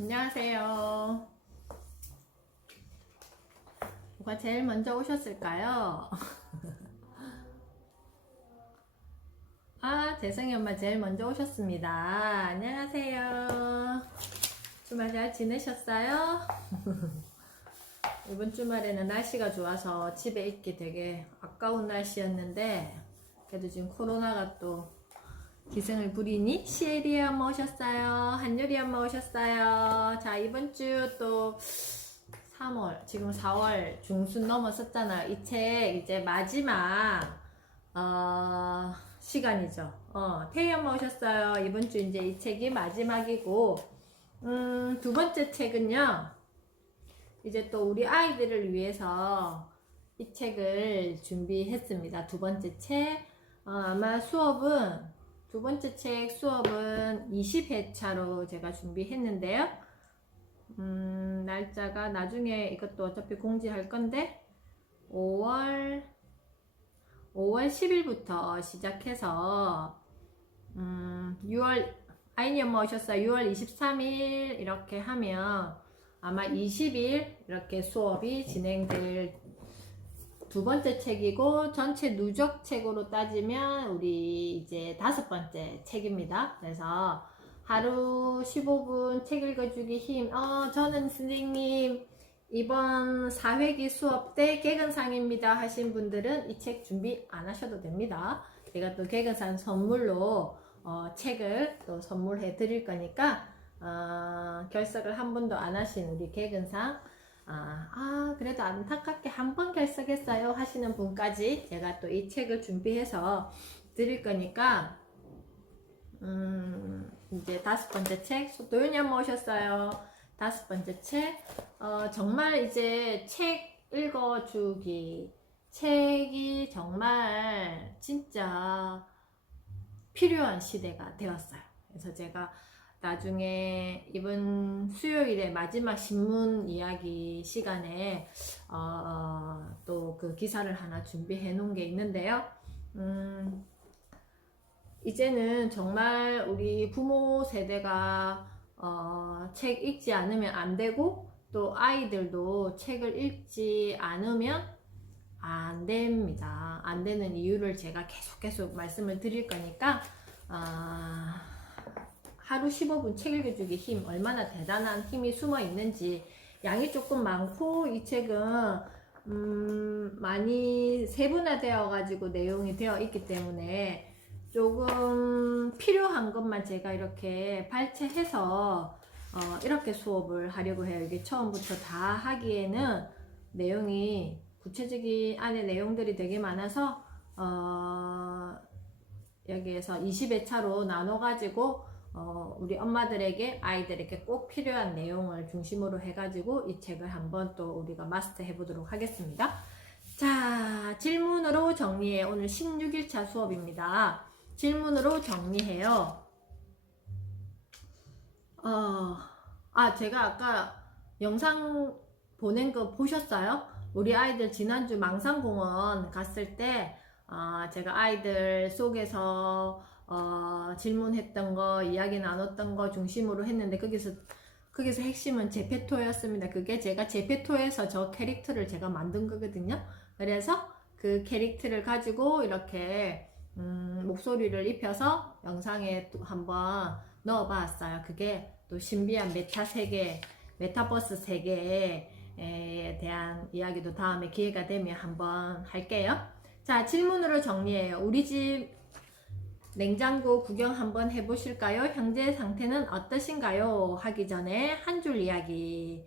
안녕하세요. 누가 제일 먼저 오셨을까요? 재성이 엄마 제일 먼저 오셨습니다. 안녕하세요. 주말 잘 지내셨어요? 이번 주말에는 날씨가 좋아서 집에 있기 되게 아까운 날씨였는데 그래도 지금 코로나가 또 기승을 부리니 시에리 엄마 오셨어요. 한유리 엄마 오셨어요. 자, 이번 주 또 3월, 지금 4월 중순 넘었었잖아요. 이 책 이제 마지막 시간이죠. 태희 엄마 오셨어요. 이번 주 이제 이 책이 마지막이고, 두 번째 책은요, 이제 또 우리 아이들을 위해서 이 책을 준비했습니다. 두 번째 책. 아마 두 번째 책 수업은 20회차로 제가 준비했는데요. 날짜가 나중에 이것도 어차피 공지할 건데, 5월 10일부터 시작해서, 6월, 아이니 엄마 오셨어요. 6월 23일 이렇게 하면 아마 20일 이렇게 수업이 진행될 두 번째 책이고, 전체 누적책으로 따지면 우리 이제 5번째 책입니다. 그래서 하루 15분 책 읽어주기 힘. 저는 선생님 이번 4회기 수업 때 개근상입니다 하신 분들은 이 책 준비 안 하셔도 됩니다. 제가 또 개근상 선물로 책을 또 선물해 드릴 거니까 결석을 한 번도 안 하신 우리 개근상 그래도 안타깝게 한 번 결석했어요 하시는 분까지 제가 또 이 책을 준비해서 드릴 거니까 이제 5번째 책 도윤이 엄마 오셨어요. 5번째 책 정말 이제 책 읽어주기 책이 정말 진짜 필요한 시대가 되었어요. 그래서 제가 나중에 이번 수요일에 마지막 신문 이야기 시간에 또 그 기사를 하나 준비해 놓은 게 있는데요. 이제는 정말 우리 부모 세대가 책 읽지 않으면 안 되고 또 아이들도 책을 읽지 않으면 안 됩니다. 안 되는 이유를 제가 계속 말씀을 드릴 거니까 하루 15분 책 읽어주기 힘, 얼마나 대단한 힘이 숨어 있는지. 양이 조금 많고 이 책은 많이 세분화되어 가지고 내용이 되어 있기 때문에 조금 필요한 것만 제가 이렇게 발췌해서 이렇게 수업을 하려고 해요. 이게 처음부터 다 하기에는 내용이 구체적인 안에 내용들이 되게 많아서 여기에서 20회차로 나눠 가지고 우리 엄마들에게 아이들에게 꼭 필요한 내용을 중심으로 해가지고 이 책을 한번 또 우리가 마스터 해보도록 하겠습니다. 자, 질문으로 정리해. 오늘 16일차 수업입니다. 질문으로 정리해요. 제가 아까 영상 보낸 거 보셨어요? 우리 아이들 지난주 망상공원 갔을 때 제가 아이들 속에서 질문했던 거, 이야기 나눴던 거 중심으로 했는데 거기서 핵심은 제페토였습니다. 그게 제가 제페토에서 저 캐릭터를 제가 만든 거거든요. 그래서 그 캐릭터를 가지고 이렇게 목소리를 입혀서 영상에 또 한번 넣어봤어요. 그게 또 신비한 메타 세계, 메타버스 세계에 대한 이야기도 다음에 기회가 되면 한번 할게요. 자, 질문으로 정리해요. 우리 집 냉장고 구경 한번 해보실까요? 현재 상태는 어떠신가요? 하기 전에 한 줄 이야기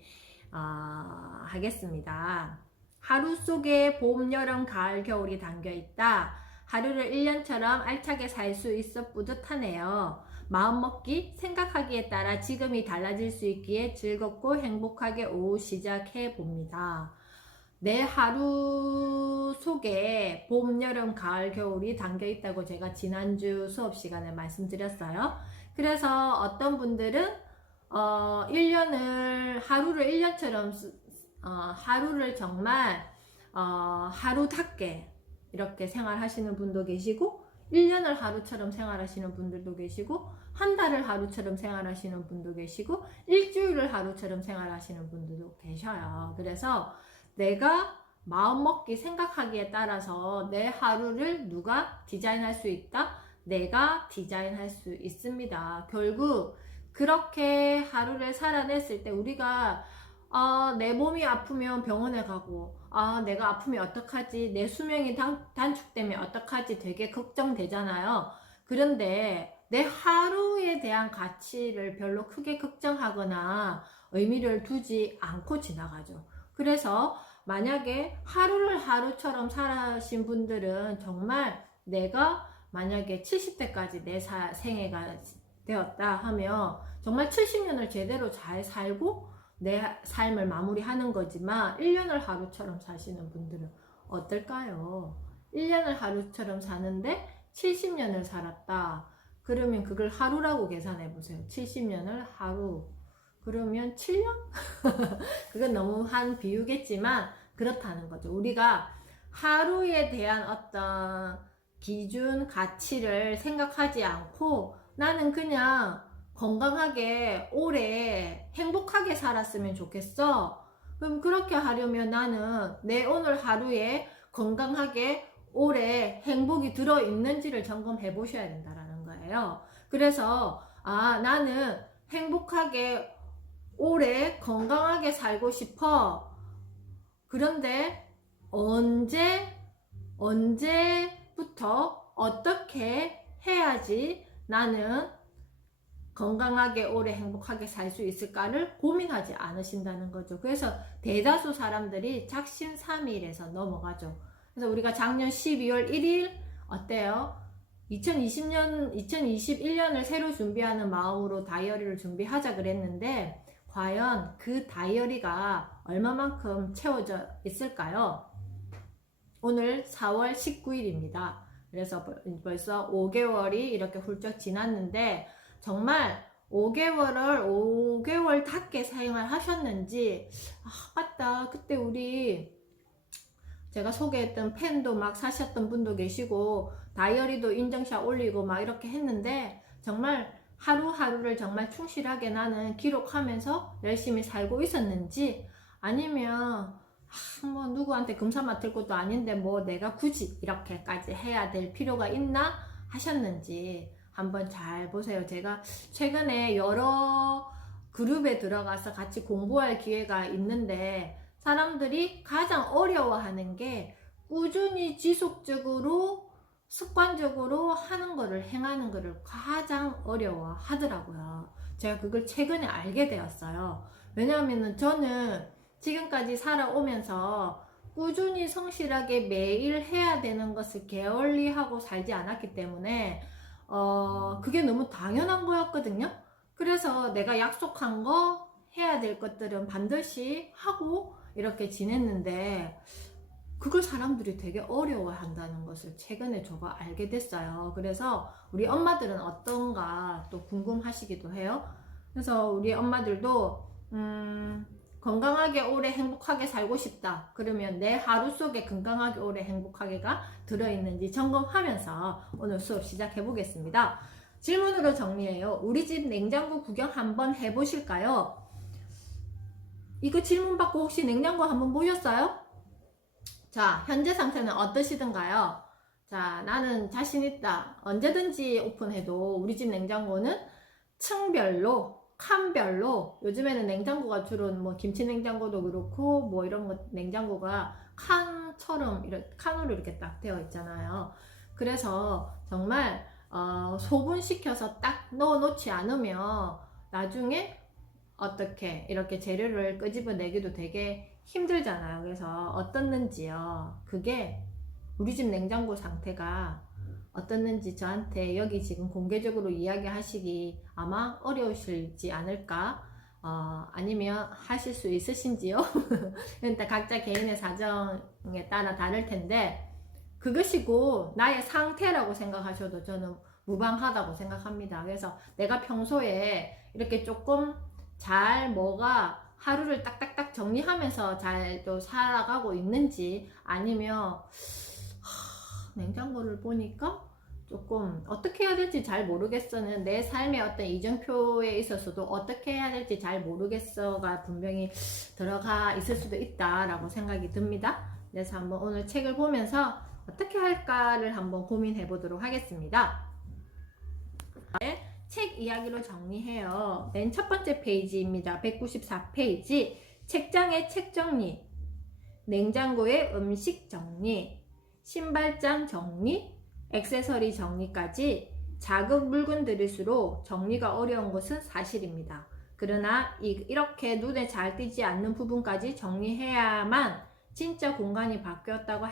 하겠습니다. 하루 속에 봄, 여름, 가을, 겨울이 담겨있다. 하루를 1년처럼 알차게 살 수 있어 뿌듯하네요. 마음먹기, 생각하기에 따라 지금이 달라질 수 있기에 즐겁고 행복하게 오후 시작해 봅니다. 내 하루 속에 봄, 여름, 가을, 겨울이 담겨 있다고 제가 지난주 수업 시간에 말씀드렸어요. 그래서 어떤 분들은 1년을 하루를 1년처럼 하루를 정말 하루답게 이렇게 생활하시는 분도 계시고 1년을 하루처럼 생활하시는 분들도 계시고 한 달을 하루처럼 생활하시는 분도 계시고 일주일을 하루처럼 생활하시는 분들도 계셔요. 그래서 내가 마음먹기 생각하기에 따라서 내 하루를 누가 디자인할 수 있다? 내가 디자인할 수 있습니다. 결국 그렇게 하루를 살아냈을 때 우리가 내 몸이 아프면 병원에 가고 내가 아프면 어떡하지? 내 수명이 단축되면 어떡하지? 되게 걱정되잖아요. 그런데 내 하루에 대한 가치를 별로 크게 걱정하거나 의미를 두지 않고 지나가죠. 그래서 만약에 하루를 하루처럼 살아신 분들은 정말 내가 만약에 70대까지 내 생애가 되었다 하면 정말 70년을 제대로 잘 살고 내 삶을 마무리하는 거지만 1년을 하루처럼 사시는 분들은 어떨까요? 1년을 하루처럼 사는데 70년을 살았다. 그러면 그걸 하루라고 계산해 보세요. 70년을 하루. 그러면 7년? 그건 너무 한 비유겠지만 그렇다는 거죠. 우리가 하루에 대한 어떤 기준, 가치를 생각하지 않고 나는 그냥 건강하게 오래 행복하게 살았으면 좋겠어. 그럼 그렇게 하려면 나는 내 오늘 하루에 건강하게 오래 행복이 들어있는지를 점검해 보셔야 된다는 거예요. 그래서 나는 행복하게 오래 건강하게 살고 싶어. 그런데 언제부터 어떻게 해야지 나는 건강하게 오래 행복하게 살 수 있을까를 고민하지 않으신다는 거죠. 그래서 대다수 사람들이 작심삼일에서 넘어가죠. 그래서 우리가 작년 12월 1일 어때요? 2021년을 새로 준비하는 마음으로 다이어리를 준비하자 그랬는데 과연 그 다이어리가 얼마만큼 채워져 있을까요? 오늘 4월 19일입니다. 그래서 벌써 5개월이 이렇게 훌쩍 지났는데 정말 5개월답게 생활 하셨는지 맞다. 그때 제가 소개했던 펜도 막 사셨던 분도 계시고 다이어리도 인증샷 올리고 막 이렇게 했는데 정말 하루하루를 정말 충실하게 나는 기록하면서 열심히 살고 있었는지 아니면 뭐 누구한테 금사 맡을 것도 아닌데 뭐 내가 굳이 이렇게까지 해야 될 필요가 있나 하셨는지 한번 잘 보세요. 제가 최근에 여러 그룹에 들어가서 같이 공부할 기회가 있는데 사람들이 가장 어려워하는 게 꾸준히 지속적으로 습관적으로 행하는 거를 가장 어려워 하더라고요. 제가 그걸 최근에 알게 되었어요. 왜냐하면 저는 지금까지 살아오면서 꾸준히 성실하게 매일 해야 되는 것을 게을리하고 살지 않았기 때문에 그게 너무 당연한 거였거든요. 그래서 내가 약속한 거 해야 될 것들은 반드시 하고 이렇게 지냈는데 그걸 사람들이 되게 어려워한다는 것을 최근에 저가 알게 됐어요. 그래서 우리 엄마들은 어떤가 또 궁금하시기도 해요. 그래서 우리 엄마들도 건강하게 오래 행복하게 살고 싶다. 그러면 내 하루 속에 건강하게 오래 행복하게가 들어있는지 점검하면서 오늘 수업 시작해 보겠습니다. 질문으로 정리해요. 우리 집 냉장고 구경 한번 해보실까요? 이거 질문 받고 혹시 냉장고 한번 보셨어요? 자, 현재 상태는 어떠시던가요? 자, 나는 자신 있다. 언제든지 오픈해도 우리 집 냉장고는 층별로, 칸별로, 요즘에는 냉장고가 주로 뭐 김치 냉장고도 그렇고 뭐 이런 거 냉장고가 칸처럼 칸으로 이렇게 딱 되어 있잖아요. 그래서 정말 소분시켜서 딱 넣어 놓지 않으면 나중에 어떻게 이렇게 재료를 끄집어내기도 되게 힘들잖아요. 그래서 어떻는지요. 그게 우리 집 냉장고 상태가 어떻는지 저한테 여기 지금 공개적으로 이야기하시기 아마 어려우실지 않을까? 아니면 하실 수 있으신지요? 일단 각자 개인의 사정에 따라 다를 텐데 그것이고 나의 상태라고 생각하셔도 저는 무방하다고 생각합니다. 그래서 내가 평소에 이렇게 조금 잘 뭐가 하루를 딱딱딱 정리하면서 잘 또 살아가고 있는지 아니면 냉장고를 보니까 조금 어떻게 해야 될지 잘 모르겠어는 내 삶의 어떤 이정표에 있어서도 어떻게 해야 될지 잘 모르겠어가 분명히 들어가 있을 수도 있다라고 생각이 듭니다. 그래서 한번 오늘 책을 보면서 어떻게 할까를 한번 고민해 보도록 하겠습니다. 책 이야기로 정리해요. 맨 첫 번째 페이지입니다. 194페이지. 책장의 책 정리, 냉장고의 음식 정리, 신발장 정리, 액세서리 정리까지 작은 물건들일수록 정리가 어려운 것은 사실입니다. 그러나 이렇게 눈에 잘 띄지 않는 부분까지 정리해야만 진짜 공간이 바뀌었다고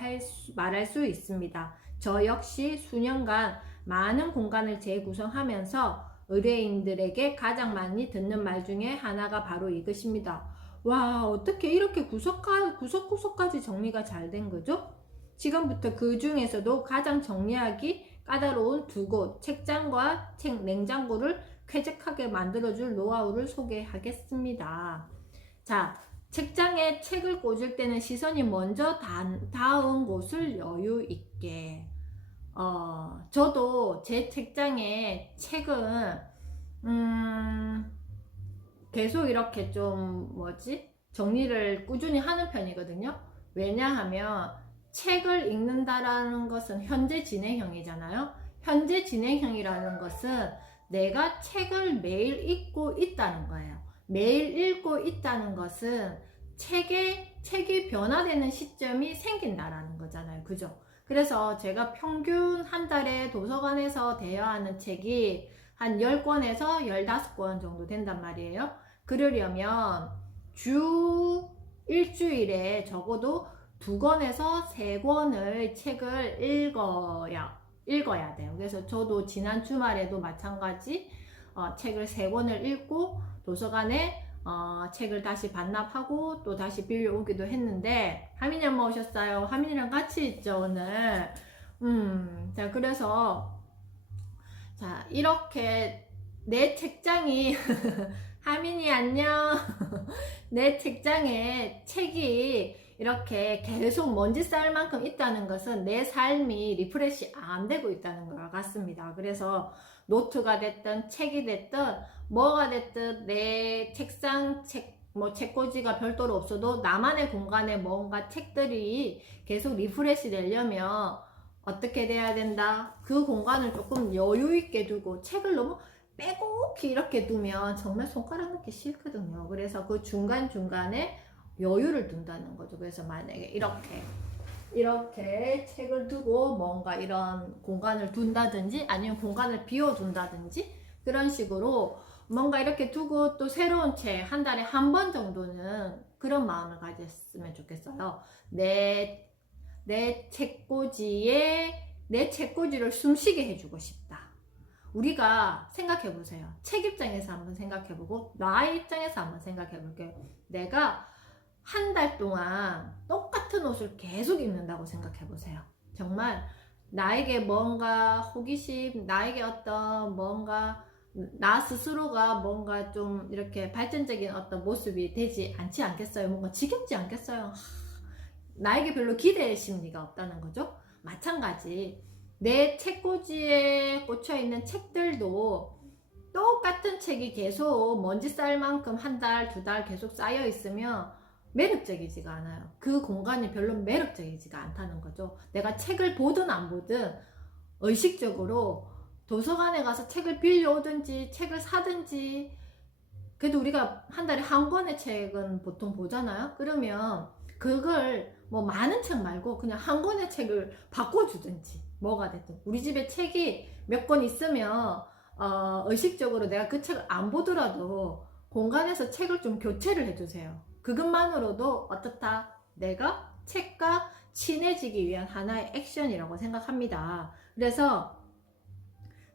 말할 수 있습니다. 저 역시 수년간 많은 공간을 재구성하면서 의뢰인들에게 가장 많이 듣는 말 중에 하나가 바로 이것입니다. 와, 어떻게 이렇게 구석구석까지 정리가 잘 된 거죠? 지금부터 그 중에서도 가장 정리하기 까다로운 두 곳, 책장과 냉장고를 쾌적하게 만들어줄 노하우를 소개하겠습니다. 자, 책장에 책을 꽂을 때는 시선이 먼저 닿은 곳을 여유 있게. 저도 제 책장에 책은 계속 이렇게 좀 정리를 꾸준히 하는 편이거든요. 왜냐하면 책을 읽는다라는 것은 현재 진행형이잖아요. 현재 진행형이라는 것은 내가 책을 매일 읽고 있다는 거예요. 매일 읽고 있다는 것은 책이 변화되는 시점이 생긴다라는 거잖아요. 그죠? 그래서 제가 평균 한 달에 도서관에서 대여하는 책이 한 10권에서 15권 정도 된단 말이에요. 그러려면 일주일에 적어도 2권에서 3권을 책을 읽어야 돼요. 그래서 저도 지난 주말에도 마찬가지 책을 3권을 읽고 도서관에 책을 다시 반납하고 또 다시 빌려오기도 했는데, 하민이 엄마 오셨어요. 하민이랑 같이 있죠 오늘. 자, 그래서 자, 이렇게 내 책장이 하민이 안녕. 내 책장에 책이 이렇게 계속 먼지 쌓일 만큼 있다는 것은 내 삶이 리프레시 안 되고 있다는 것 같습니다. 그래서 노트가 됐든 책이 됐든 뭐가 됐든 내 책상 책꽂이가 별도로 없어도 나만의 공간에 뭔가 책들이 계속 리프레시 되려면 어떻게 돼야 된다? 그 공간을 조금 여유 있게 두고, 책을 너무 빼곡히 이렇게 두면 정말 손가락 넣기 싫거든요. 그래서 그 중간중간에 여유를 둔다는 거죠. 그래서 만약에 이렇게 책을 두고 뭔가 이런 공간을 둔다든지 아니면 공간을 비워둔다든지 그런 식으로 뭔가 이렇게 두고 또 새로운 책 한 달에 한 번 정도는 그런 마음을 가졌으면 좋겠어요. 내 책꽂이를 숨쉬게 해주고 싶다. 우리가 생각해 보세요. 책 입장에서 한번 생각해 보고 나의 입장에서 한번 생각해 볼게요. 내가 한 달 동안 똑같은 옷을 계속 입는다고 생각해 보세요. 정말 나에게 뭔가 호기심, 나에게 어떤 뭔가 나 스스로가 뭔가 좀 이렇게 발전적인 어떤 모습이 되지 않지 않겠어요? 뭔가 지겹지 않겠어요? 나에게 별로 기대 심리가 없다는 거죠. 마찬가지 내 책꽂이에 꽂혀있는 책들도 똑같은 책이 계속 먼지 쌓일 만큼 한 달, 2달 계속 쌓여 있으면 매력적이지가 않아요. 그 공간이 별로 매력적이지가 않다는 거죠. 내가 책을 보든 안 보든 의식적으로 도서관에 가서 책을 빌려오든지 책을 사든지, 그래도 우리가 한 달에 한 권의 책은 보통 보잖아요. 그러면 그걸 뭐 많은 책 말고 그냥 한 권의 책을 바꿔주든지 뭐가 됐든, 우리 집에 책이 몇 권 있으면 의식적으로 내가 그 책을 안 보더라도 공간에서 책을 좀 교체를 해주세요. 그것만으로도 어떻다? 내가 책과 친해지기 위한 하나의 액션이라고 생각합니다. 그래서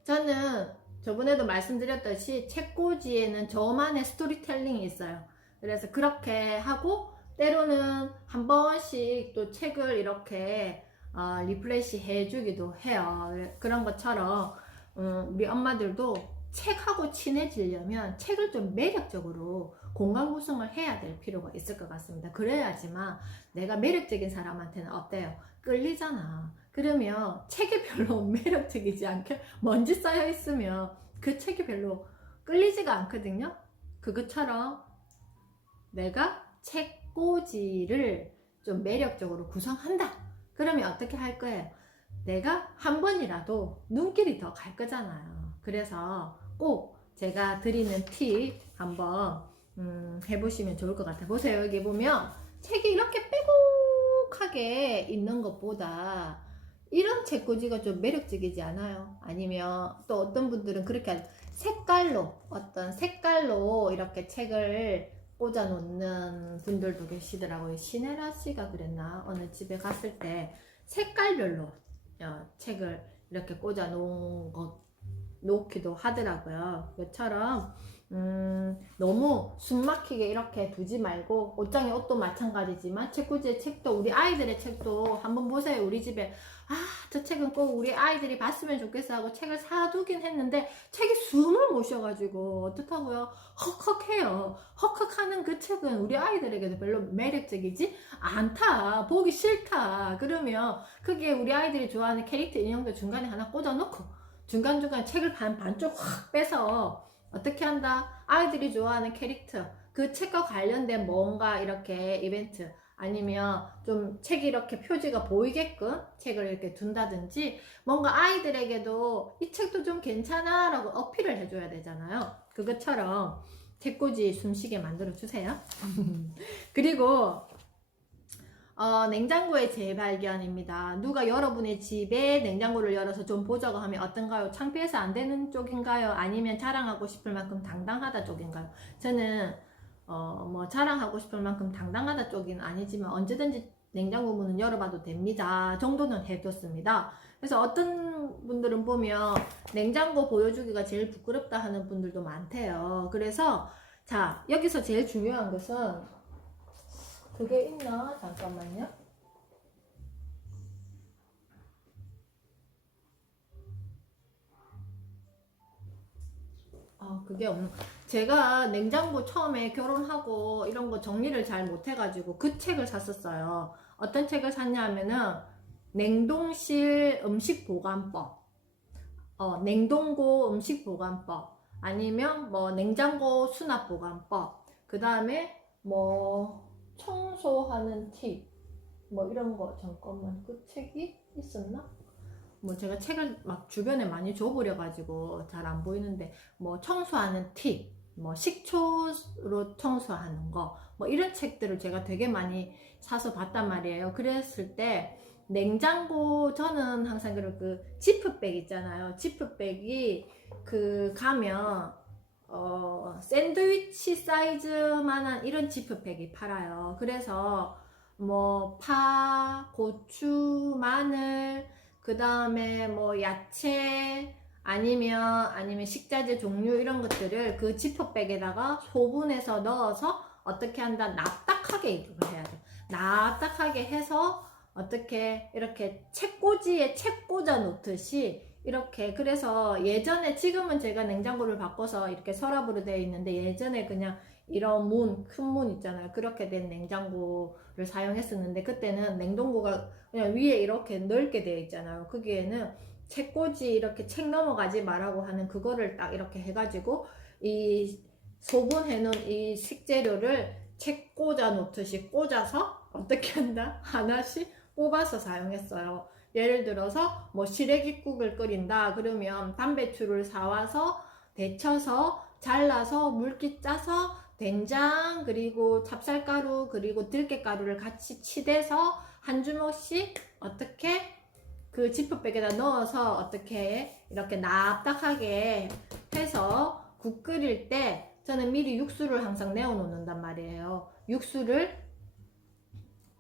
저는 저번에도 말씀드렸듯이 책꽂이에는 저만의 스토리텔링이 있어요. 그래서 그렇게 하고 때로는 한 번씩 또 책을 이렇게 리프레시 해주기도 해요. 그런 것처럼 우리 엄마들도 책하고 친해지려면 책을 좀 매력적으로 공간 구성을 해야 될 필요가 있을 것 같습니다. 그래야지만 내가 매력적인 사람한테는 어때요? 끌리잖아. 그러면 책이 별로 매력적이지 않게 먼지 쌓여 있으면 그 책이 별로 끌리지가 않거든요. 그것처럼 내가 책꽂이를 좀 매력적으로 구성한다. 그러면 어떻게 할 거예요? 내가 한 번이라도 눈길이 더 갈 거잖아요. 그래서 꼭 제가 드리는 팁 한번 해보시면 좋을 것 같아요. 보세요. 여기 보면 책이 이렇게 빼곡하게 있는 것보다 이런 책꽂이가 좀 매력적이지 않아요? 아니면 또 어떤 분들은 그렇게 색깔로, 어떤 색깔로 이렇게 책을 꽂아 놓는 분들도 계시더라고요. 신혜라 씨가 그랬나? 어느 집에 갔을 때 색깔별로 책을 이렇게 꽂아 놓기도 하더라고요. 이처럼 너무 숨막히게 이렇게 두지 말고, 옷장에 옷도 마찬가지지만 책꽂이의 책도, 우리 아이들의 책도 한번 보세요. 우리 집에 저 책은 꼭 우리 아이들이 봤으면 좋겠어 하고 책을 사두긴 했는데 책이 숨을 못 쉬어가지고 어떡하고요? 헉헉해요. 헉헉하는 그 책은 우리 아이들에게도 별로 매력적이지 않다. 보기 싫다. 그러면 그게 우리 아이들이 좋아하는 캐릭터 인형도 중간에 하나 꽂아놓고 중간중간 책을 반쪽 확 빼서 어떻게 한다? 아이들이 좋아하는 캐릭터, 그 책과 관련된 뭔가 이렇게 이벤트, 아니면 좀 책이 이렇게 표지가 보이게끔 책을 이렇게 둔다든지, 뭔가 아이들에게도 이 책도 좀 괜찮아 라고 어필을 해줘야 되잖아요. 그것처럼 책꽂이 숨쉬게 만들어 주세요. 그리고 냉장고의 재발견입니다. 누가 여러분의 집에 냉장고를 열어서 좀 보자고 하면 어떤가요? 창피해서 안 되는 쪽인가요? 아니면 자랑하고 싶을 만큼 당당하다 쪽인가요? 저는 뭐 자랑하고 싶을 만큼 당당하다 쪽은 아니지만 언제든지 냉장고 문은 열어봐도 됩니다 정도는 해뒀습니다. 그래서 어떤 분들은 보면 냉장고 보여주기가 제일 부끄럽다 하는 분들도 많대요. 그래서 자, 여기서 제일 중요한 것은 그게 있나? 잠깐만요. 그게 없는. 제가 냉장고 처음에 결혼하고 이런 거 정리를 잘 못해가지고 그 책을 샀었어요. 어떤 책을 샀냐면은 냉동실 음식 보관법, 냉동고 음식 보관법, 아니면 뭐 냉장고 수납 보관법, 그 다음에 뭐 청소하는 팁, 뭐 이런 거. 잠깐만, 그 책이 있었나? 뭐 제가 책을 막 주변에 많이 줘버려 가지고 잘 안 보이는데, 뭐 청소하는 팁, 뭐 식초로 청소하는 거, 뭐 이런 책들을 제가 되게 많이 사서 봤단 말이에요. 그랬을 때 냉장고, 저는 항상 그 지프백 있잖아요. 지프백이 그 가면 샌드위치 사이즈만한 이런 지프백이 팔아요. 그래서 뭐 파, 고추, 마늘, 그 다음에 뭐 야채, 아니면 식자재 종류 이런 것들을 그 지퍼백에다가 소분해서 넣어서 어떻게 한다? 납작하게 이렇게 해야 돼. 납작하게 해서 어떻게 이렇게 책꽂이에 책 꽂아 놓듯이 이렇게. 그래서 예전에, 지금은 제가 냉장고를 바꿔서 이렇게 서랍으로 되어 있는데, 예전에 그냥 이런 큰 문 있잖아요. 그렇게 된 냉장고를 사용했었는데, 그때는 냉동고가 그냥 위에 이렇게 넓게 되어 있잖아요. 거기에는 책꽂이, 이렇게 책 넘어가지 말라고 하는 그거를 딱 이렇게 해가지고 이 소분해 놓은 이 식재료를 책 꽂아 놓듯이 꽂아서 어떻게 한다? 하나씩 뽑아서 사용했어요. 예를 들어서 뭐 시래기국을 끓인다 그러면 담배추를 사와서 데쳐서 잘라서 물기 짜서 된장, 그리고 찹쌀가루, 그리고 들깨가루를 같이 치대서 한 주먹씩 어떻게 그 지퍼백에다 넣어서 어떻게 이렇게 납작하게 해서 국 끓일 때 저는 미리 육수를 항상 내어 놓는단 말이에요. 육수를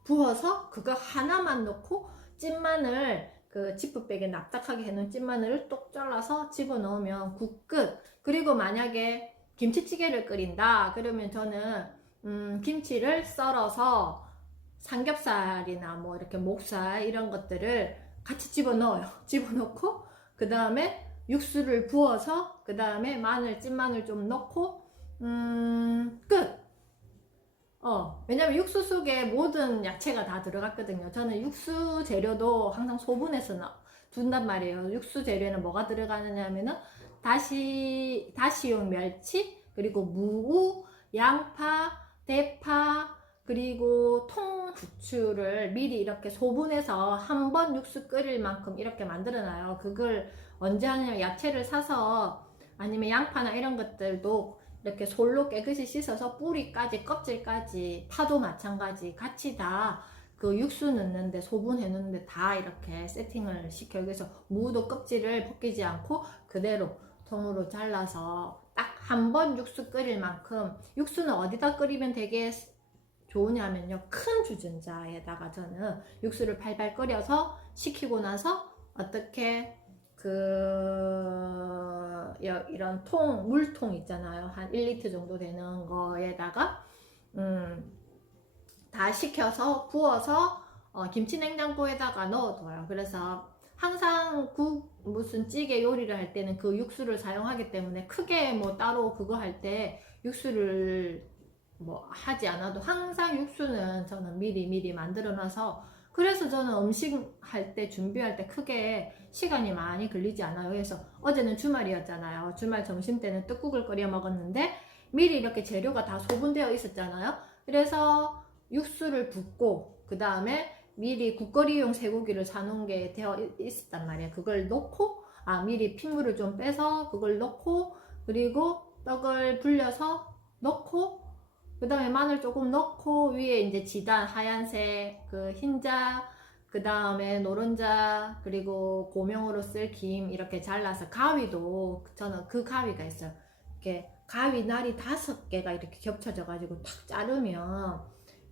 부어서 그거 하나만 넣고 찐마늘, 그 지퍼백에 납작하게 해놓은 찐마늘을 똑 잘라서 집어넣으면 국 끝. 그리고 만약에 김치찌개를 끓인다 그러면 저는 김치를 썰어서 삼겹살이나 뭐 이렇게 목살 이런 것들을 같이 집어넣어요. 집어넣고 그 다음에 육수를 부어서 그 다음에 마늘, 찐마늘 좀 넣고 끝. 왜냐면 육수 속에 모든 야채가 다 들어갔거든요. 저는 육수 재료도 항상 소분해서 둔단 말이에요. 육수 재료에는 뭐가 들어가느냐 하면은 다시용 멸치, 그리고 무, 양파, 대파, 그리고 통후추를 미리 이렇게 소분해서 한 번 육수 끓일 만큼 이렇게 만들어놔요. 그걸 언제 하냐면 야채를 사서 아니면 양파나 이런 것들도 이렇게 솔로 깨끗이 씻어서 뿌리까지 껍질까지 파도 마찬가지 같이 다 그 육수 넣는데 소분해 놓는데 다 이렇게 세팅을 시켜요. 그래서 무도 껍질을 벗기지 않고 그대로 통으로 잘라서 딱 한 번 육수 끓일 만큼. 육수는 어디다 끓이면 되게 좋으냐면요, 큰 주전자에다가 저는 육수를 팔팔 끓여서 식히고 나서 어떻게 이런 물통 있잖아요. 한 1리터 정도 되는 거에다가 다 식혀서 부어서 김치 냉장고에다가 넣어둬요. 그래서 항상 무슨 찌개 요리를 할 때는 그 육수를 사용하기 때문에 크게 뭐 따로 그거 할 때 육수를 뭐 하지 않아도 항상 육수는 저는 미리 만들어 놔서, 그래서 저는 음식 할 때 준비할 때 크게 시간이 많이 걸리지 않아요. 그래서 어제는 주말이었잖아요. 주말 점심 때는 떡국을 끓여 먹었는데 미리 이렇게 재료가 다 소분되어 있었잖아요. 그래서 육수를 붓고 그 다음에 미리 국거리용 쇠고기를 사놓은 게 되어 있었단 말이에요. 그걸 넣고 미리 핏물을 좀 빼서 그걸 넣고, 그리고 떡을 불려서 넣고, 그 다음에 마늘 조금 넣고 위에 이제 지단 하얀색 그 흰자, 그 다음에 노른자, 그리고 고명으로 쓸 김 이렇게 잘라서, 가위도 저는 그 가위가 있어요. 이렇게 가위 날이 5개가 이렇게 겹쳐져 가지고 탁 자르면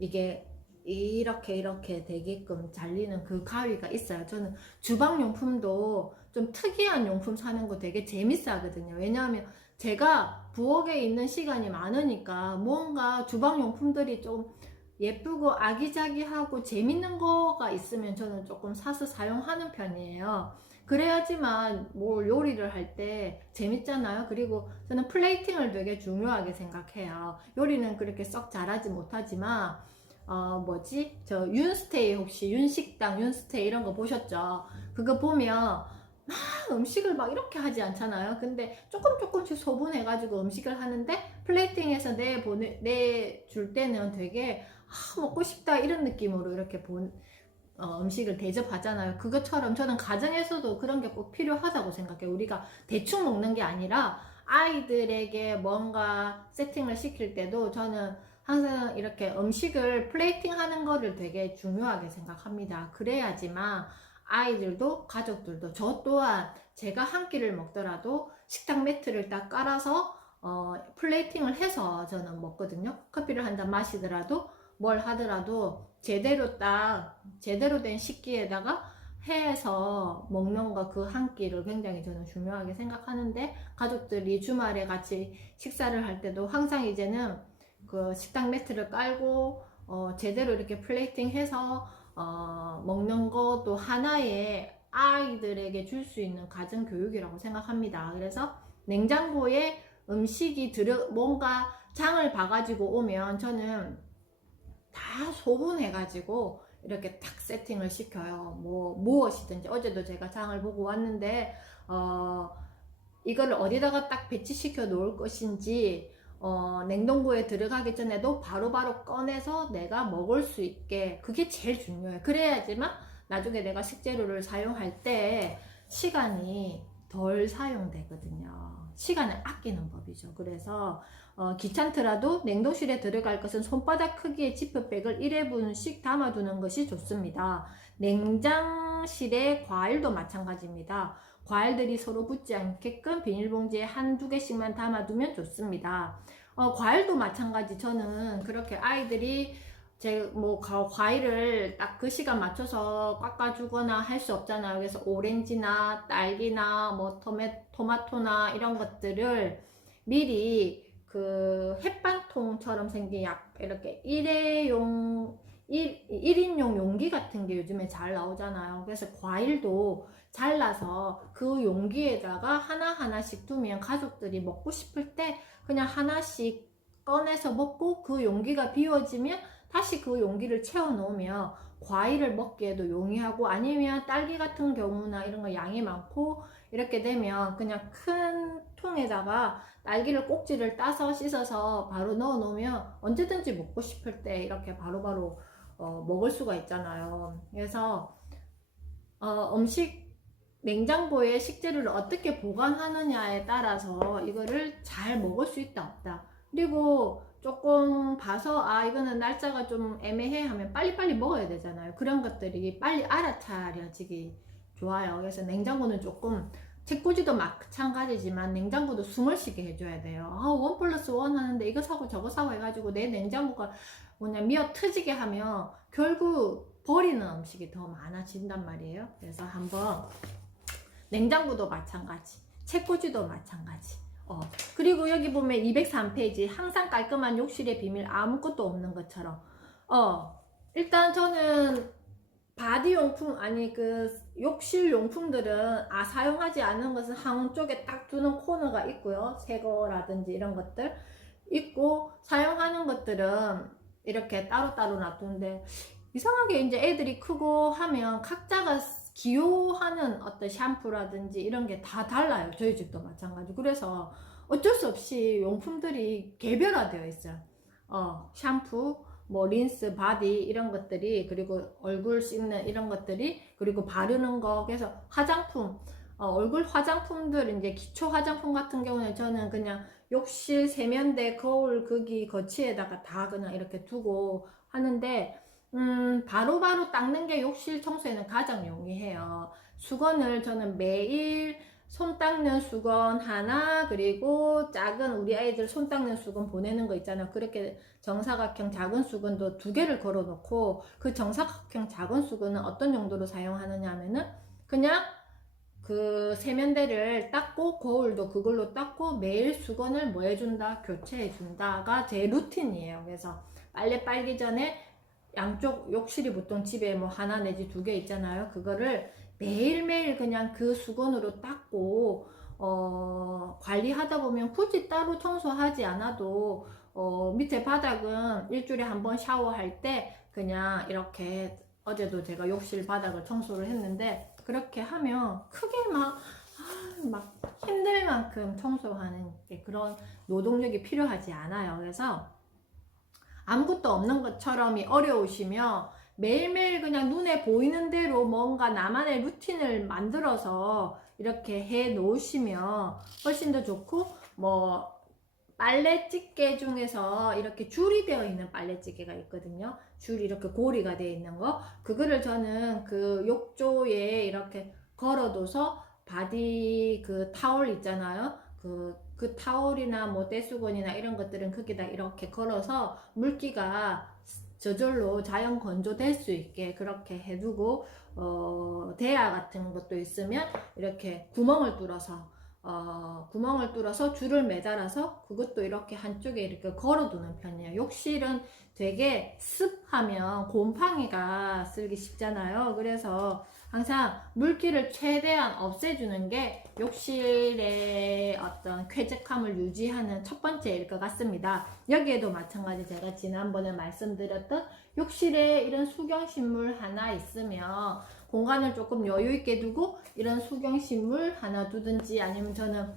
이게 이렇게 되게끔 잘리는 그 가위가 있어요. 저는 주방용품도 좀 특이한 용품 사는 거 되게 재밌어 하거든요. 왜냐하면 제가 부엌에 있는 시간이 많으니까 뭔가 주방용품들이 좀 예쁘고 아기자기하고 재밌는 거가 있으면 저는 조금 사서 사용하는 편이에요. 그래야지만 뭘 요리를 할 때 재밌잖아요. 그리고 저는 플레이팅을 되게 중요하게 생각해요. 요리는 그렇게 썩 잘하지 못하지만 저 윤스테이, 혹시 윤식당 윤스테이 이런 거 보셨죠? 그거 보면 음식을 막 이렇게 하지 않잖아요. 근데 조금씩 소분해가지고 음식을 하는데 플레이팅해서 내줄 때는 되게 먹고 싶다 이런 느낌으로 이렇게 음식을 대접하잖아요. 그것처럼 저는 가정에서도 그런 게 꼭 필요하다고 생각해요. 우리가 대충 먹는 게 아니라 아이들에게 뭔가 세팅을 시킬 때도 저는 항상 이렇게 음식을 플레이팅 하는 거를 되게 중요하게 생각합니다. 그래야지만 아이들도 가족들도 저 또한 제가 한 끼를 먹더라도 식탁 매트를 딱 깔아서 플레이팅을 해서 저는 먹거든요. 커피를 한 잔 마시더라도 뭘 하더라도 제대로 된 식기에다가 해서 먹는 거, 그 한 끼를 굉장히 저는 중요하게 생각하는데, 가족들이 주말에 같이 식사를 할 때도 항상 이제는 그 식탁 매트를 깔고 제대로 이렇게 플레이팅 해서 먹는 것도 하나의 아이들에게 줄 수 있는 가정 교육이라고 생각합니다. 그래서 냉장고에 음식이 뭔가 장을 봐가지고 오면 저는 다 소분해가지고 이렇게 탁 세팅을 시켜요. 무엇이든지. 어제도 제가 장을 보고 왔는데 이거를 어디다가 딱 배치시켜 놓을 것인지 냉동고에 들어가기 전에도 바로바로 꺼내서 내가 먹을 수 있게, 그게 제일 중요해요. 그래야지만 나중에 내가 식재료를 사용할 때 시간이 덜 사용되거든요. 시간을 아끼는 법이죠. 그래서 귀찮더라도 냉동실에 들어갈 것은 손바닥 크기의 지퍼백을 1회분씩 담아두는 것이 좋습니다. 냉장실에 과일도 마찬가지입니다. 과일들이 서로 붙지 않게끔 비닐봉지에 한두 개씩만 담아두면 좋습니다. 과일도 마찬가지. 저는 그렇게 아이들이 과일을 딱 그 시간 맞춰서 깎아주거나 할 수 없잖아요. 그래서 오렌지나 딸기나 토마토나 이런 것들을 미리 그 햇반통처럼 생긴 이렇게 1인용 용기 같은 게 요즘에 잘 나오잖아요. 그래서 과일도 잘라서 그 용기에다가 하나하나씩 두면 가족들이 먹고 싶을 때 그냥 하나씩 꺼내서 먹고, 그 용기가 비워지면 다시 그 용기를 채워 놓으면 과일을 먹기에도 용이하고, 아니면 딸기 같은 경우나 이런 거 양이 많고 이렇게 되면 그냥 큰 통에다가 딸기를 꼭지를 따서 씻어서 바로 넣어 놓으면 언제든지 먹고 싶을 때 이렇게 바로바로 먹을 수가 있잖아요. 그래서 음식 냉장고에 식재료를 어떻게 보관하느냐에 따라서 이거를 잘 먹을 수 있다 없다. 그리고 조금 봐서 이거는 날짜가 좀 애매해 하면 빨리빨리 먹어야 되잖아요. 그런 것들이 빨리 알아차려지기 좋아요. 그래서 냉장고는 조금, 책꽂이도 마찬가지지만 냉장고도 숨을 쉬게 해줘야 돼요. 1+1 하는데 이거 사고 저거 사고 해가지고 내 냉장고가 미어 터지게 하면 결국 버리는 음식이 더 많아진단 말이에요. 그래서 한번 냉장고도 마찬가지, 책꽂이도 마찬가지. 그리고 여기 보면 203페이지 항상 깔끔한 욕실의 비밀, 아무것도 없는 것처럼. 일단 저는 바디용품, 아니 그 욕실 용품들은 사용하지 않은 것은 한쪽에 딱 두는 코너가 있고요. 새거라든지 이런 것들 있고, 사용하는 것들은 이렇게 따로따로 놔두는데, 이상하게 이제 애들이 크고 하면 각자가 기호하는 어떤 샴푸라든지 이런 게 다 달라요. 저희 집도 마찬가지. 그래서 어쩔 수 없이 용품들이 개별화되어 있어요. 샴푸, 뭐 린스, 바디 이런 것들이, 그리고 얼굴 씻는 이런 것들이, 그리고 바르는 거. 그래서 화장품, 얼굴 화장품들, 이제 기초 화장품 같은 경우는 저는 그냥 욕실 세면대 거울 거기 거치에다가 다 그냥 이렇게 두고 하는데, 바로바로 닦는 게 욕실 청소에는 가장 용이해요. 수건을 저는 매일 손 닦는 수건 하나, 그리고 작은 우리 아이들 손 닦는 수건 보내는 거 있잖아요. 그렇게 정사각형 작은 수건도 2개를 걸어 놓고, 그 정사각형 작은 수건은 어떤 용도로 사용하느냐 하면은 그냥 그 세면대를 닦고 거울도 그걸로 닦고 매일 수건을 뭐 해준다? 교체해준다가 제 루틴이에요. 그래서 빨래 빨기 전에 양쪽 욕실이 보통 집에 뭐 하나 내지 2개 있잖아요. 그거를 매일매일 그냥 그 수건으로 닦고, 관리하다 보면 굳이 따로 청소하지 않아도, 밑에 바닥은 일주일에 한 번 샤워할 때 그냥 이렇게, 어제도 제가 욕실 바닥을 청소를 했는데, 그렇게 하면 크게 막 힘들 만큼 청소하는 그런 노동력이 필요하지 않아요. 그래서 아무것도 없는 것처럼이 어려우시면 매일매일 그냥 눈에 보이는 대로 뭔가 나만의 루틴을 만들어서 이렇게 해 놓으시면 훨씬 더 좋고, 뭐 빨래집게 중에서 이렇게 줄이 되어 있는 빨래집게가 있거든요. 줄이 이렇게 고리가 되어 있는 거, 그거를 저는 그 욕조에 이렇게 걸어둬서 바디 그 타월 있잖아요. 그 타월이나 뭐 떼수건이나 이런 것들은 거기다 이렇게 걸어서 물기가 저절로 자연 건조될 수 있게 그렇게 해두고, 대야 같은 것도 있으면 이렇게 구멍을 뚫어서 줄을 매달아서 그것도 이렇게 한쪽에 이렇게 걸어두는 편이에요. 욕실은 되게 습하면 곰팡이가 쓸기 쉽잖아요. 그래서 항상 물기를 최대한 없애주는 게 욕실의 어떤 쾌적함을 유지하는 첫 번째일 것 같습니다. 여기에도 마찬가지, 제가 지난번에 말씀드렸던 욕실에 이런 수경식물 하나 있으면 공간을 조금 여유있게 두고 이런 수경식물 하나 두든지, 아니면 저는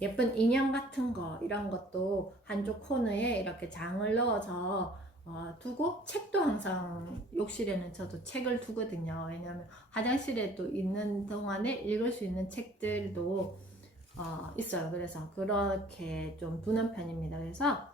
예쁜 인형 같은 거 이런 것도 한쪽 코너에 이렇게 장을 넣어서 두고, 책도 항상 욕실에는 저도 책을 두거든요. 왜냐하면 화장실에도 있는 동안에 읽을 수 있는 책들도 있어요. 그래서 그렇게 좀 두는 편입니다. 그래서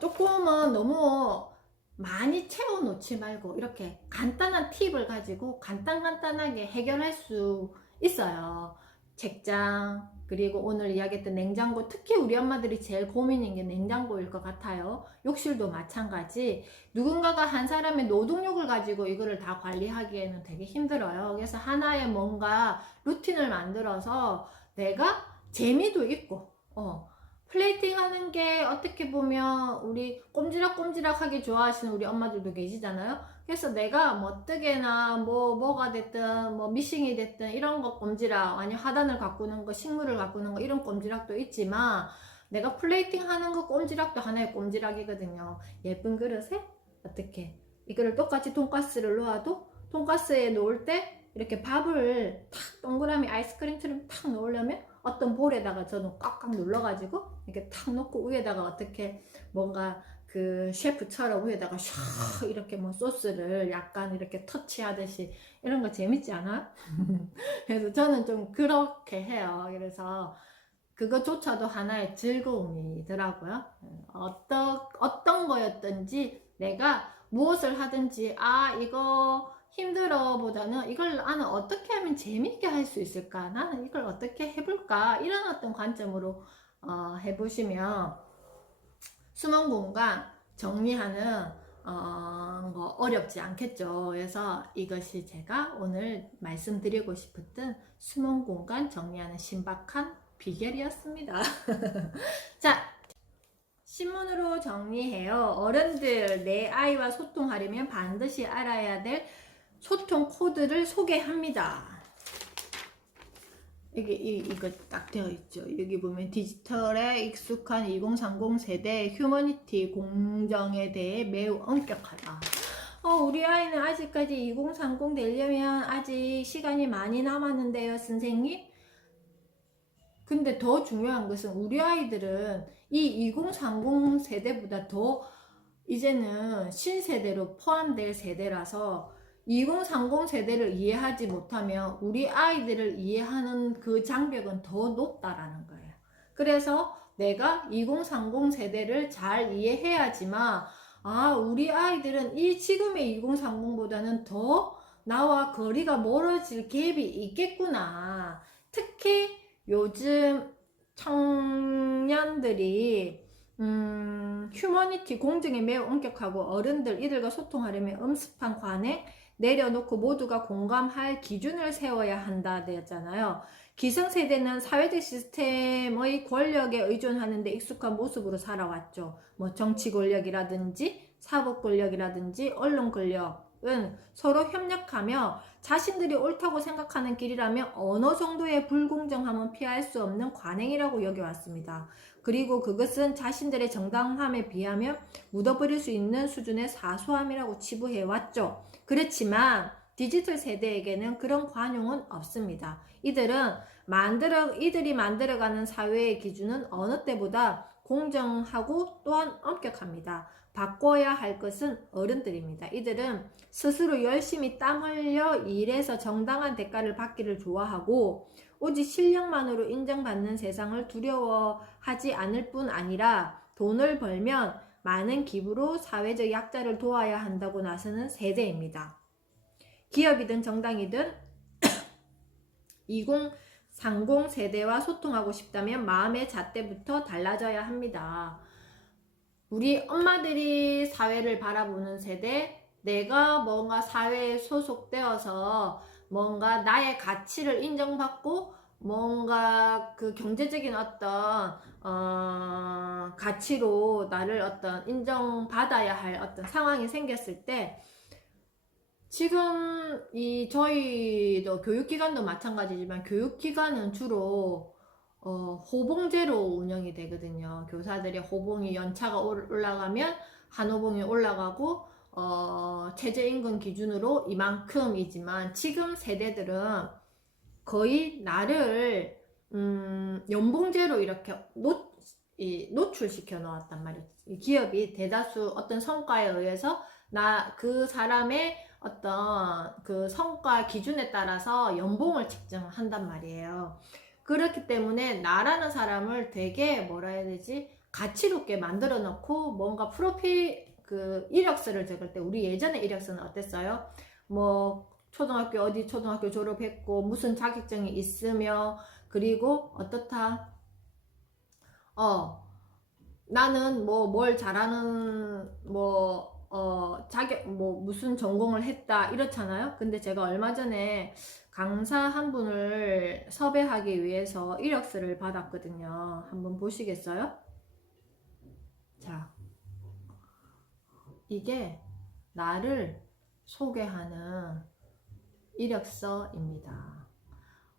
조금은 너무 많이 채워 놓지 말고 이렇게 간단한 팁을 가지고 간단하게 해결할 수 있어요. 책장, 그리고 오늘 이야기했던 냉장고, 특히 우리 엄마들이 제일 고민인 게 냉장고일 것 같아요. 욕실도 마찬가지. 누군가가 한 사람의 노동력을 가지고 이거를 다 관리하기에는 되게 힘들어요. 그래서 하나의 뭔가 루틴을 만들어서 내가 재미도 있고 플레이팅 하는 게 어떻게 보면 우리 꼼지락꼼지락하게 좋아하시는 우리 엄마들도 계시잖아요. 그래서 내가 뭐 뜨개나 뭐가 됐든 뭐 미싱이 됐든 이런 거 꼼지락, 아니 하단을 가꾸는 거, 식물을 가꾸는 거 이런 꼼지락도 있지만 내가 플레이팅 하는 거 꼼지락도 하나의 꼼지락이거든요. 예쁜 그릇에 어떻게 이거를 똑같이 돈가스를 놓아도 돈가스에 놓을 때 이렇게 밥을 탁 동그라미 아이스크림처럼 탁 놓으려면 어떤 볼에다가 저는 꽉꽉 눌러가지고 이렇게 탁 놓고 위에다가 어떻게 뭔가 그 셰프처럼 위에다가 샥 이렇게 뭐 소스를 약간 이렇게 터치하듯이 이런 거 재밌지 않아? 그래서 저는 좀 그렇게 해요. 그래서 그것조차도 하나의 즐거움이더라고요. 어떤 거였든지 내가 무엇을 하든지 이거 힘들어 보다는 이걸 나는 어떻게 하면 재밌게 할 수 있을까? 나는 이걸 어떻게 해볼까? 이런 어떤 관점으로 해보시면 숨은 공간 정리하는 거 어렵지 않겠죠. 그래서 이것이 제가 오늘 말씀드리고 싶었던 숨은 공간 정리하는 신박한 비결이었습니다. 자, 신문으로 정리해요. 어른들 내 아이와 소통하려면 반드시 알아야 될 소통 코드를 소개합니다. 이거 딱 되어 있죠. 여기 보면 디지털에 익숙한 2030 세대 휴머니티 공정에 대해 매우 엄격하다. 우리 아이는 아직까지 2030 되려면 아직 시간이 많이 남았는데요, 선생님. 근데 더 중요한 것은 우리 아이들은 이 2030 세대보다 더 이제는 신세대로 포함될 세대라서 2030 세대를 이해하지 못하면 우리 아이들을 이해하는 그 장벽은 더 높다라는 거예요. 그래서 내가 2030 세대를 잘 이해해야지만 우리 아이들은 이 지금의 2030보다는 더 나와 거리가 멀어질 갭이 있겠구나. 특히 요즘 청년들이 휴머니티 공정에 매우 엄격하고 어른들 이들과 소통하려면 엄습한 관행 내려놓고 모두가 공감할 기준을 세워야 한다 되었잖아요. 기성세대는 사회적 시스템의 권력에 의존하는 데 익숙한 모습으로 살아왔죠. 뭐 정치 권력이라든지 사법 권력이라든지 언론 권력은 서로 협력하며 자신들이 옳다고 생각하는 길이라면 어느 정도의 불공정함은 피할 수 없는 관행이라고 여겨왔습니다. 그리고 그것은 자신들의 정당함에 비하면 묻어버릴 수 있는 수준의 사소함이라고 치부해왔죠. 그렇지만 디지털 세대에게는 그런 관용은 없습니다. 이들이 만들어가는 사회의 기준은 어느 때보다 공정하고 또한 엄격합니다. 바꿔야 할 것은 어른들입니다. 이들은 스스로 열심히 땀 흘려 일해서 정당한 대가를 받기를 좋아하고 오직 실력만으로 인정받는 세상을 두려워하지 않을 뿐 아니라 돈을 벌면 많은 기부로 사회적 약자를 도와야 한다고 나서는 세대입니다. 기업이든 정당이든 2030 세대와 소통하고 싶다면 마음의 잣대부터 달라져야 합니다. 우리 엄마들이 사회를 바라보는 세대, 내가 뭔가 사회에 소속되어서 뭔가 나의 가치를 인정받고 뭔가 그 경제적인 어떤 가치로 나를 어떤 인정받아야 할 어떤 상황이 생겼을 때 지금 저희도 교육기관도 마찬가지지만 교육기관은 주로 호봉제로 운영이 되거든요. 교사들의 호봉이 연차가 올라가면 한 호봉이 올라가고 최저임금 기준으로 이만큼이지만 지금 세대들은 거의 나를 연봉제로 이렇게 노출시켜 놓았단 말이에요. 기업이 대다수 어떤 성과에 의해서 그 사람의 어떤 그 성과 기준에 따라서 연봉을 책정한단 말이에요. 그렇기 때문에 나라는 사람을 되게 뭐라 해야 되지? 가치롭게 만들어 놓고 뭔가 프로필 그 이력서를 적을 때 우리 예전에 이력서는 어땠어요? 뭐 초등학교 어디 초등학교 졸업했고 무슨 자격증이 있으며 그리고 어떻다? 나는 뭐 뭘 잘하는 뭐 자격, 뭐, 무슨 전공을 했다, 이렇잖아요? 근데 제가 얼마 전에 강사 한 분을 섭외하기 위해서 이력서를 받았거든요. 한번 보시겠어요? 자, 이게 나를 소개하는 이력서입니다.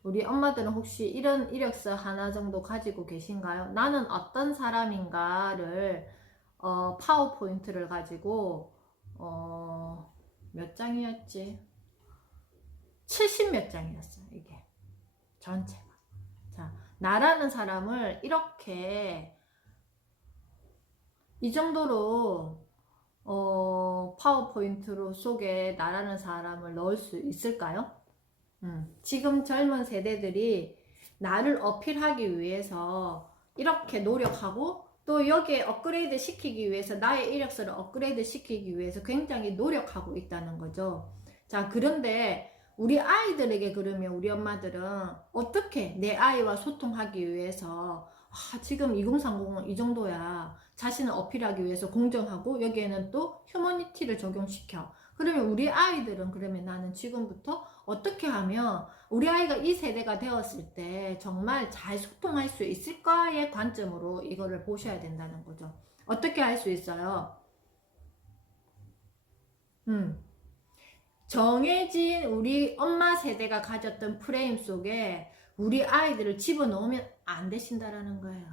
우리 엄마들은 혹시 이런 이력서 하나 정도 가지고 계신가요? 나는 어떤 사람인가를 파워포인트를 가지고 몇 장이었지? 70 몇 장이었어요. 이게 전체가. 자, 나라는 사람을 이렇게 이 정도로 파워포인트로 속에 나라는 사람을 넣을 수 있을까요? 지금 젊은 세대들이 나를 어필하기 위해서 이렇게 노력하고 또 여기에 업그레이드 시키기 위해서 나의 이력서를 업그레이드 시키기 위해서 굉장히 노력하고 있다는 거죠. 자, 그런데 우리 아이들에게 그러면 우리 엄마들은 어떻게 내 아이와 소통하기 위해서 지금 2030은 이 정도야. 자신을 어필하기 위해서 공정하고 여기에는 또 휴머니티를 적용시켜. 그러면 우리 아이들은 그러면 나는 지금부터 어떻게 하면 우리 아이가 이 세대가 되었을 때 정말 잘 소통할 수 있을까의 관점으로 이거를 보셔야 된다는 거죠. 어떻게 할 수 있어요? 정해진 우리 엄마 세대가 가졌던 프레임 속에 우리 아이들을 집어넣으면 안 되신다라는 거예요.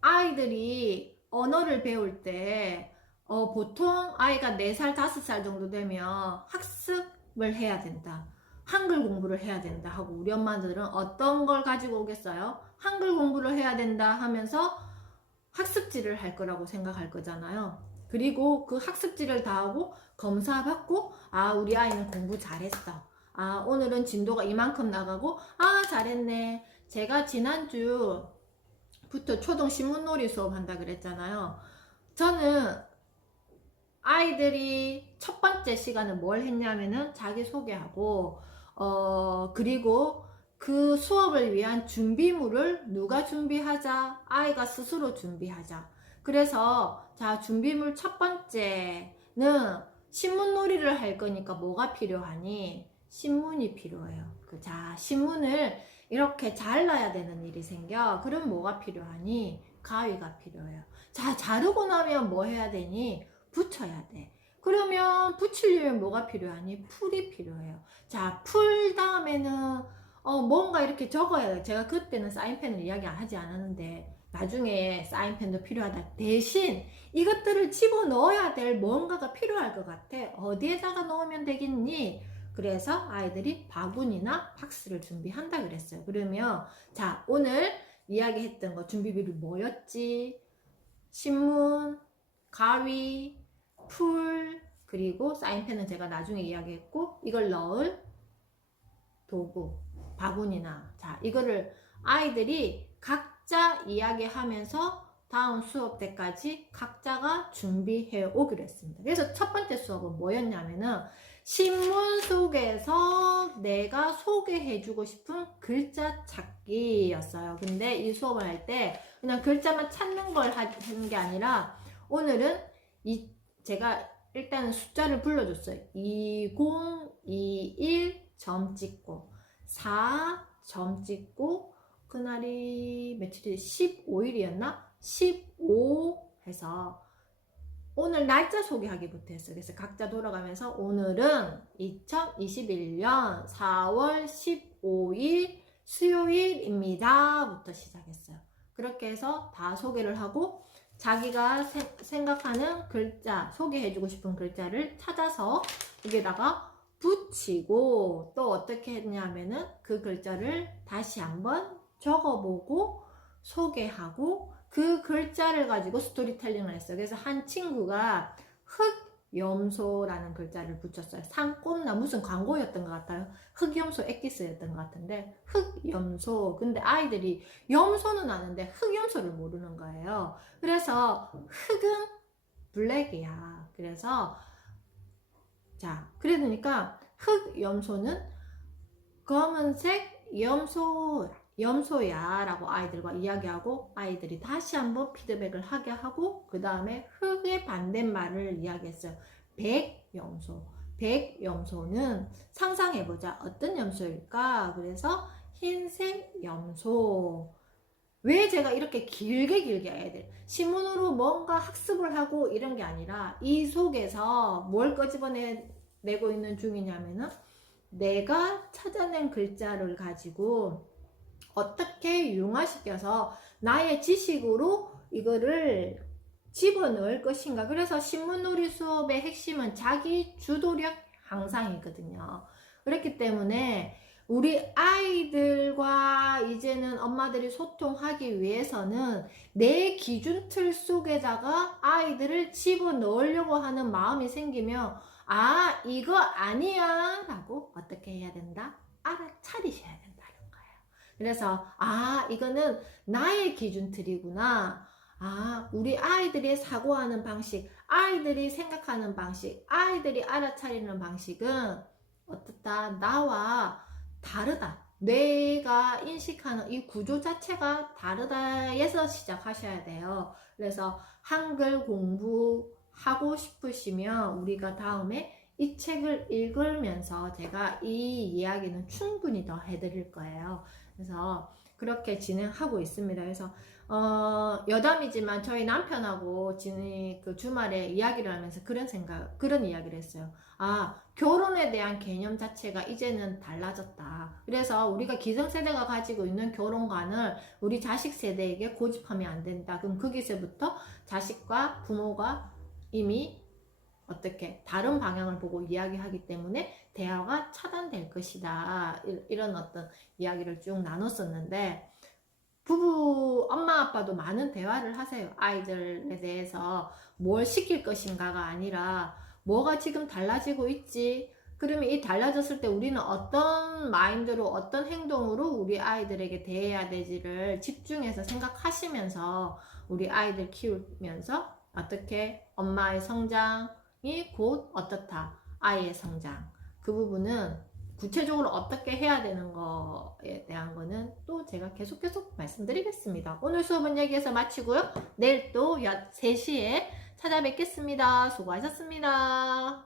아이들이 언어를 배울 때 보통 아이가 4살, 5살 정도 되면 학습을 해야 된다. 한글 공부를 해야 된다 하고 우리 엄마들은 어떤 걸 가지고 오겠어요? 한글 공부를 해야 된다 하면서 학습지를 할 거라고 생각할 거잖아요. 그리고 그 학습지를 다 하고 검사 받고 우리 아이는 공부 잘했어. 오늘은 진도가 이만큼 나가고 잘했네. 제가 지난주부터 초등 신문놀이 수업 한다 그랬잖아요. 저는 아이들이 첫 번째 시간은 뭘 했냐면은 자기소개하고 그리고 그 수업을 위한 준비물을 누가 준비하자? 아이가 스스로 준비하자. 그래서 자, 준비물 첫 번째는 신문놀이를 할 거니까 뭐가 필요하니? 신문이 필요해요. 자, 신문을 이렇게 잘라야 되는 일이 생겨. 그럼 뭐가 필요하니? 가위가 필요해요. 자, 자르고 나면 뭐 해야 되니? 붙여야 돼. 그러면 붙이려면 뭐가 필요하니? 풀이 필요해요. 자, 풀 다음에는 뭔가 이렇게 적어야 돼요. 제가 그때는 사인펜을 이야기하지 않았는데 나중에 사인펜도 필요하다. 대신 이것들을 집어넣어야 될 뭔가가 필요할 것 같아. 어디에다가 넣으면 되겠니? 그래서 아이들이 바구니나 박스를 준비한다 그랬어요. 그러면 자, 오늘 이야기했던 거 준비물이 뭐였지? 신문, 가위, 풀, 그리고 사인펜은 제가 나중에 이야기했고 이걸 넣을 도구, 바구니나 자, 이거를 아이들이 각자 이야기하면서 다음 수업 때까지 각자가 준비해 오기로 했습니다. 그래서 첫 번째 수업은 뭐였냐면은 신문 속에서 내가 소개해주고 싶은 글자 찾기였어요. 근데 이 수업을 할 때 그냥 글자만 찾는 걸 하는 게 아니라 오늘은 제가 일단은 숫자를 불러줬어요. 2021 점 찍고 4 점 찍고 그날이 며칠이 15일이었나? 15 해서 오늘 날짜 소개하기부터 했어요. 그래서 각자 돌아가면서 오늘은 2021년 4월 15일 수요일입니다 부터 시작했어요. 그렇게 해서 다 소개를 하고 자기가 생각하는 글자, 소개해주고 싶은 글자를 찾아서 여기다가 붙이고 또 어떻게 했냐면은 그 글자를 다시 한번 적어보고 소개하고 그 글자를 가지고 스토리텔링을 했어요. 그래서 한 친구가 흑염소라는 글자를 붙였어요. 상꼽나 무슨 광고였던 것 같아요. 흑염소 엑기스였던 것 같은데 흑염소. 근데 아이들이 염소는 아는데 흑염소를 모르는 거예요. 그래서 흑은 블랙이야. 그래서 자, 그러니까 흑염소는 검은색 염소 염소야 라고 아이들과 이야기하고 아이들이 다시 한번 피드백을 하게 하고 그 다음에 흑의 반대말을 이야기했어요. 백염소. 백염소는 상상해보자. 어떤 염소일까? 그래서 흰색 염소. 왜 제가 이렇게 길게 아이들 신문으로 뭔가 학습을 하고 이런 게 아니라 이 속에서 뭘 끄집어내고 있는 중이냐면은 내가 찾아낸 글자를 가지고 어떻게 융화시켜서 나의 지식으로 이거를 집어넣을 것인가. 그래서 신문놀이 수업의 핵심은 자기 주도력 향상이거든요. 그렇기 때문에 우리 아이들과 이제는 엄마들이 소통하기 위해서는 내 기준 틀 속에다가 아이들을 집어넣으려고 하는 마음이 생기면 아 이거 아니야 라고 어떻게 해야 된다? 알아차리셔야 된다는 거예요. 그래서 아 이거는 나의 기준 틀이구나. 아 우리 아이들이 사고하는 방식, 아이들이 생각하는 방식, 아이들이 알아차리는 방식은 어떻다? 나와 다르다. 뇌가 인식하는 이 구조 자체가 다르다에서 시작하셔야 돼요. 그래서 한글 공부하고 싶으시면 우리가 다음에 이 책을 읽으면서 제가 이 이야기는 충분히 더 해드릴 거예요. 그래서 그렇게 진행하고 있습니다. 그래서 여담이지만 저희 남편하고 그 주말에 이야기를 하면서 그런 이야기를 했어요. 아, 결혼에 대한 개념 자체가 이제는 달라졌다. 그래서 우리가 기성세대가 가지고 있는 결혼관을 우리 자식 세대에게 고집하면 안 된다. 그럼 거기서부터 자식과 부모가 이미 어떻게 다른 방향을 보고 이야기하기 때문에 대화가 차단될 것이다. 이런 어떤 이야기를 쭉 나눴었는데 부부 엄마 아빠도 많은 대화를 하세요. 아이들에 대해서 뭘 시킬 것인가가 아니라 뭐가 지금 달라지고 있지. 그러면 이 달라졌을 때 우리는 어떤 마인드로 어떤 행동으로 우리 아이들에게 대해야 되지를 집중해서 생각하시면서 우리 아이들 키우면서 어떻게 엄마의 성장이 곧 어떻다. 아이의 성장. 그 부분은 구체적으로 어떻게 해야 되는 거에 대한 거는 또 제가 계속 말씀드리겠습니다. 오늘 수업은 여기에서 마치고요. 내일 또 3시에 찾아뵙겠습니다. 수고하셨습니다.